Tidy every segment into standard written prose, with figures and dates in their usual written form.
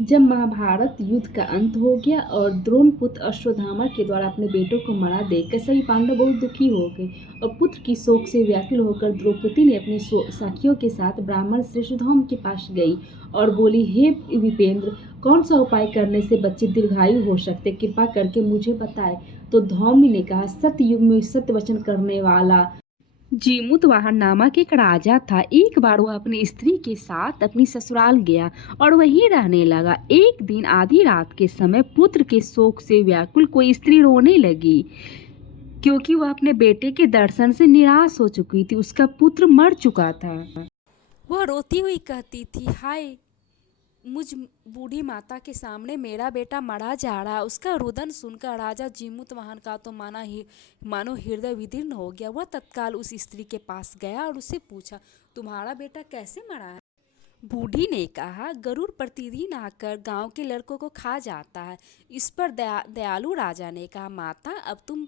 जब महाभारत युद्ध का अंत हो गया और द्रोण पुत्र अश्वत्थामा के द्वारा अपने बेटों को मरा देखकर सभी पांडव बहुत दुखी हो गए और पुत्र की शोक से व्याकुल होकर द्रौपदी ने अपनी सखियों के साथ ब्राह्मण श्रेष्ठ धौम के पास गई और बोली, हे विपेंद्र, कौन सा उपाय करने से बच्चे दीर्घायु हो सकते, कृपा करके मुझे बताए। तो धौम्य ने कहा, सत्य युग में सत्य वचन करने वाला जीमूतवाहन नामक एक राजा था। एक बार वह अपनी स्त्री के साथ अपनी ससुराल गया और वहीं रहने लगा। एक दिन आधी रात के समय पुत्र के शोक से व्याकुल कोई स्त्री रोने लगी, क्योंकि वह अपने बेटे के दर्शन से निराश हो चुकी थी। उसका पुत्र मर चुका था। वह रोती हुई कहती थी, हाय, मुझ बूढ़ी माता के सामने मेरा बेटा मरा जा रहा है। उसका रुदन सुनकर राजा जीमूतवाहन का तो मानो हृदय विदीर्ण हो गया। वह तत्काल उस स्त्री के पास गया और उससे पूछा, तुम्हारा बेटा कैसे मरा है? बूढ़ी ने कहा, गरुड़ प्रतिदिन आकर गांव के लड़कों को खा जाता है। इस पर दयालु राजा ने कहा, माता, अब तुम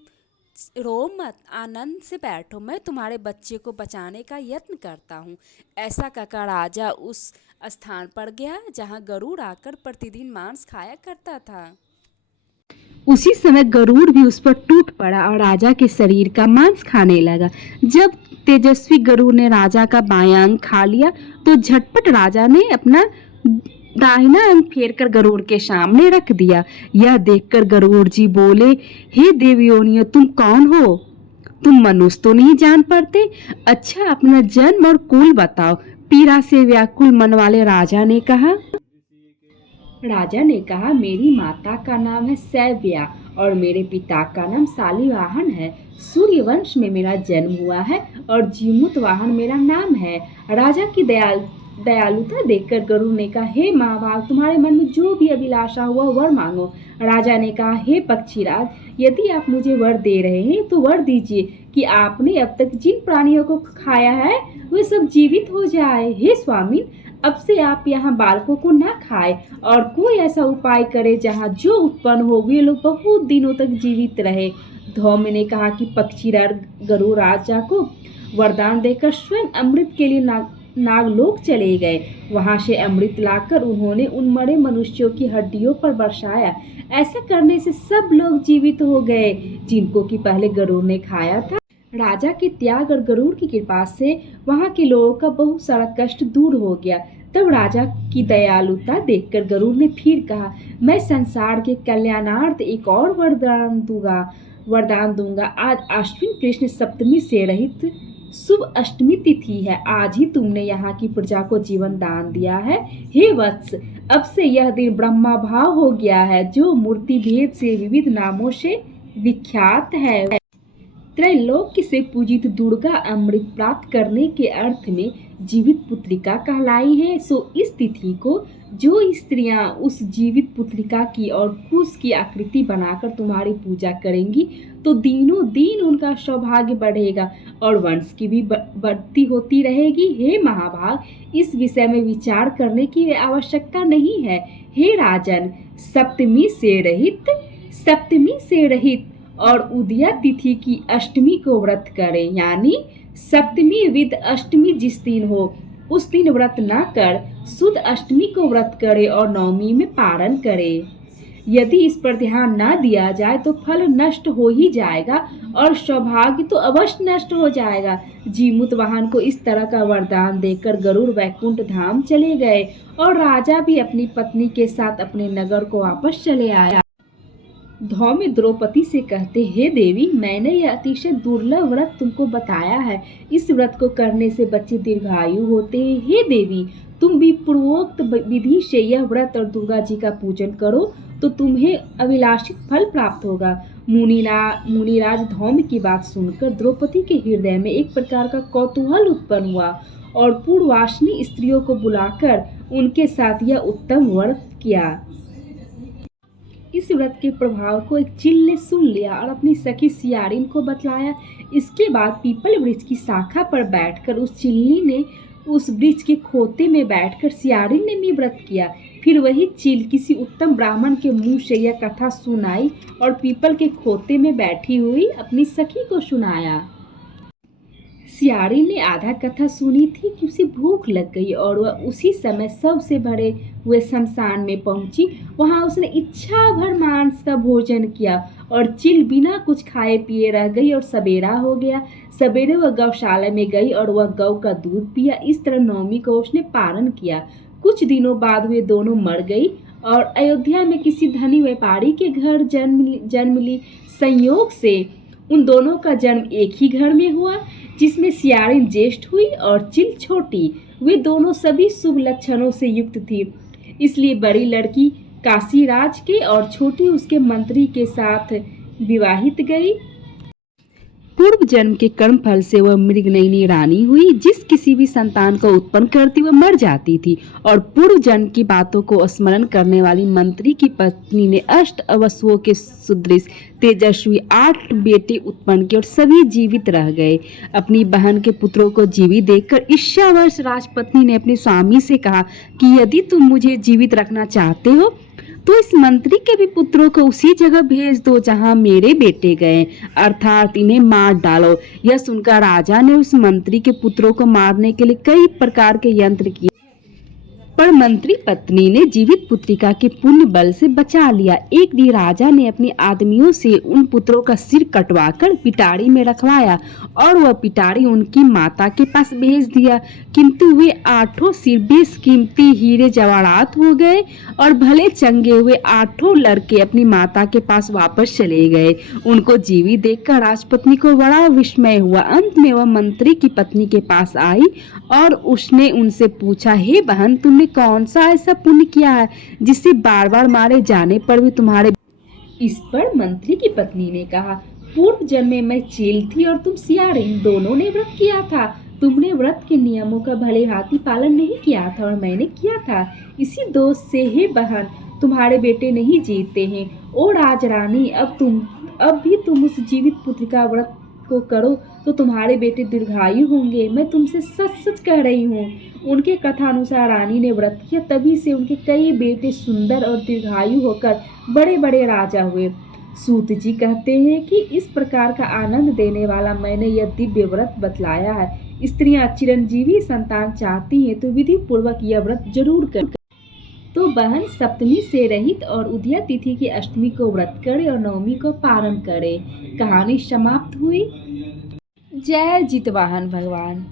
रो मत, आनंद से बैठो, मैं तुम्हारे बच्चे को बचाने का यत्न करता हूँ। ऐसा कहकर राजा उस स्थान पर गया जहाँ गरुड़ आकर प्रतिदिन मांस खाया करता था। उसी समय गरुड़ भी उस पर टूट पड़ा और राजा के शरीर का मांस खाने लगा। जब तेजस्वी गरुड़ ने राजा का बायां अंग खा लिया तो झटपट राजा ने अपना दाहिना अंग फेर कर गरुड़ के सामने रख दिया। यह देखकर गरुड़ जी बोले, हे देवयोनियों, तुम कौन हो? तुम मनुष्य तो नहीं जान पड़ते। अच्छा, अपना जन्म और कुल बताओ। पीड़ा से व्याकुल मन वाले राजा ने कहा। मेरी माता का नाम है सैव्या और मेरे पिता का नाम शालिवाहन है। सूर्य वंश में मेरा जन्म हुआ है और जीमूतवाहन मेरा नाम है। राजा की दयालुता देखकर गरुड़ ने कहा, हे महाभाग, तुम्हारे मन में जो भी अभिलाषा हुआ वर मांगो। राजा ने कहा, हे पक्षीराज, यदि आप मुझे वर दे रहे हैं तो वर दीजिए कि आपने अब तक जिन प्राणियों को खाया है वे सब जीवित हो जाए। हे स्वामी, अब से आप यहाँ बालकों को न खाए और कोई ऐसा उपाय करे जहाँ जो उत्पन्न हो वे लोग बहुत दिनों तक जीवित रहे। धौम्य ने कहा कि पक्षीराज गरुड़ राजा को वरदान देकर स्वयं अमृत के लिए नागलोक चले गए। वहां से अमृत लाकर उन्होंने उन मरे मनुष्यों की हड्डियों पर बरसाया। ऐसा करने से सब लोग जीवित हो गए जिनको कि पहले गरुड़ ने खाया था। राजा के त्याग और गरुड़ की कृपा से वहां के लोगों का बहुत सारा कष्ट दूर हो गया। तब राजा की दयालुता देखकर गरुड़ ने फिर कहा, मैं संसार के कल्याणार्थ एक और वरदान दूंगा। आज अश्विन कृष्ण सप्तमी से रहित शुभ अष्टमी तिथि है। आज ही तुमने यहाँ की प्रजा को जीवन दान दिया है। हे वत्स, अब से यह दिन ब्रह्मा भाव हो गया है, जो मूर्ति भेद से विविध नामों से विख्यात है। त्रैलोक्य से पूजित दुर्गा अमृत प्राप्त करने के अर्थ में जीवित पुत्रिका कहलाई है। सो इस तिथि को जो स्त्रियां उस जीवित पुत्रिका की और कुश की आकृति बनाकर तुम्हारी पूजा करेंगी तो दिनों दिन उनका सौभाग्य बढ़ेगा और वंश की भी बढ़ती होती रहेगी। हे महाभाग, इस विषय में विचार करने की आवश्यकता नहीं है। हे राजन, सप्तमी से रहित और उदया तिथि की अष्टमी को व्रत करें, यानी सप्तमी विद अष्टमी जिस दिन हो उस दिन व्रत न कर शुद्ध अष्टमी को व्रत करे और नवमी में पारण करे। यदि इस पर ध्यान न दिया जाए तो फल नष्ट हो ही जाएगा और सौभाग्य तो अवश्य नष्ट हो जाएगा। जीमूतवाहन को इस तरह का वरदान देकर गरुड़ वैकुंठ धाम चले गए और राजा भी अपनी पत्नी के साथ अपने नगर को वापस चले आया। धौम्य द्रौपदी से कहते, हे देवी, मैंने यह अतिशय दुर्लभ व्रत तुमको बताया है। इस व्रत को करने से बच्चे दीर्घायु होते हैं। हे देवी, तुम भी पूर्वोक्त विधि से यह व्रत और दुर्गा जी का पूजन करो तो तुम्हें अभिलाषित फल प्राप्त होगा। मुनिराज धौम्य की बात सुनकर द्रौपदी के हृदय में एक प्रकार का कौतूहल उत्पन्न हुआ और पूर्ववासिनी स्त्रियों को बुलाकर उनके साथ यह उत्तम व्रत किया। इस व्रत के प्रभाव को एक चील ने सुन लिया और अपनी सखी सियारिन को बतलाया। इसके बाद पीपल वृक्ष की शाखा पर बैठकर उस चिलनी ने उस वृक्ष के खोते में बैठकर सियारिन ने भी व्रत किया। फिर वही चील किसी उत्तम ब्राह्मण के मुंह से यह कथा सुनाई और पीपल के खोते में बैठी हुई अपनी सखी को सुनाया। सियारिन ने आधा कथा सुनी थी कि उसे भूख लग गई और वह उसी समय सबसे बड़े वे शमशान में पहुंची। वहां उसने इच्छा भर मांस का भोजन किया और चिल बिना कुछ खाए पिए रह गई और सवेरा हो गया। सवेरे वह गौशाला में गई और वह गौ का दूध पिया। इस तरह नवमी को उसने पारण किया। कुछ दिनों बाद वे दोनों मर गई और अयोध्या में किसी धनी व्यापारी के घर जन्म ली। संयोग से उन दोनों का जन्म एक ही घर में हुआ, जिसमें सियारिन ज्येष्ठ हुई और चिल छोटी। वे दोनों सभी शुभ लक्षणों से युक्त थी, इसलिए बड़ी लड़की काशीराज के और छोटी उसके मंत्री के साथ विवाहित गई। पूर्व जन्म के कर्म फल से वह मृगनयनी रानी हुई। जिस किसी भी संतान को उत्पन्न करती वह मर जाती थी और पूर्व जन्म की बातों को स्मरण करने वाली मंत्री की पत्नी ने अष्ट अवसुओं के सुदृश तेजस्वी 8 बेटे उत्पन्न किए और सभी जीवित रह गए। अपनी बहन के पुत्रों को जीवित देखकर ईर्ष्यावश राजपत्नी ने अपने स्वामी से कहा कि यदि तुम मुझे जीवित रखना चाहते हो तो इस मंत्री के भी पुत्रों को उसी जगह भेज दो जहां मेरे बेटे गए, अर्थात इन्हें मार डालो। यह सुनकर राजा ने उस मंत्री के पुत्रों को मारने के लिए कई प्रकार के यंत्र किए, पर मंत्री पत्नी ने जीवित पुत्रिका के पुण्य बल से बचा लिया। एक दिन राजा ने अपने आदमियों से उन पुत्रों का सिर कटवाकर पिटारी में रखवाया और वह पिटारी उनकी माता के पास भेज दिया, किंतु वे 8 सिर बेशकीमती हीरे जवाहरात हो गए और भले चंगे हुए 8 लड़के अपनी माता के पास वापस चले गए। उनको जीवित देखकर राजपत्नी को बड़ा विस्मय हुआ। अंत में वह मंत्री की पत्नी के पास आई और उसने उनसे पूछा, हे बहन, तुमने कौन सा ऐसा पुण्य किया है जिससे बार बार मारे जाने पर भी तुम्हारे। इस पर मंत्री की पत्नी ने कहा, पूर्व जन्म में मैं चील थी और तुम सियारिन, दोनों ने व्रत किया था। तुमने व्रत के नियमों का भले भांति पालन नहीं किया था और मैंने किया था। इसी दोष से हे बहन तुम्हारे बेटे नहीं जीते हैं। ओ राजरानी, अब भी तुम उस जीवित पुत्र का व्रत को करो तो तुम्हारे बेटे दीर्घायु होंगे। मैं तुमसे सच सच कह रही हूँ। उनके कथा अनुसार रानी ने व्रत किया, तभी से उनके कई बेटे सुंदर और दीर्घायु होकर बड़े बड़े राजा हुए। सूत जी कहते हैं कि इस प्रकार का आनंद देने वाला मैंने यह दिव्य व्रत बतलाया है। स्त्रियां चिरंजीवी संतान चाहती हैं तो विधि पूर्वक यह व्रत जरूर कर। तो बहन सप्तमी से रहित और उदया तिथि की अष्टमी को व्रत करे और नवमी को पारण करे। कहानी समाप्त हुई। जय जितवाहन भगवान।